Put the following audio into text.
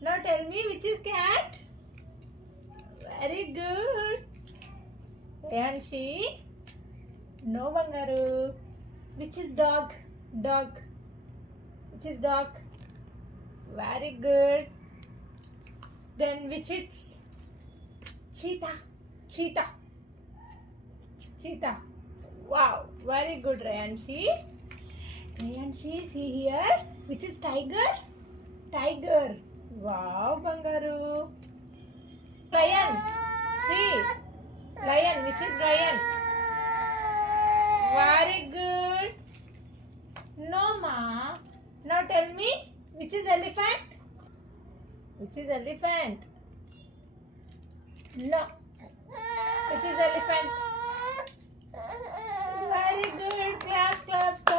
Now tell me which is cat? Very good. Reyanshi. No, Bangaru. Which is dog? Dog. Which is dog? Very good. Then which is cheetah? Cheetah. Cheetah. Wow. Very good, Reyanshi. Reyanshi, see here. Which is tiger? Tiger. Wow, Bangaru. Lion. See. Lion. Which is lion? Very good. No, ma. Now tell me, which is elephant? Which is elephant? No. Which is elephant? Very good. Claps, claps, claps.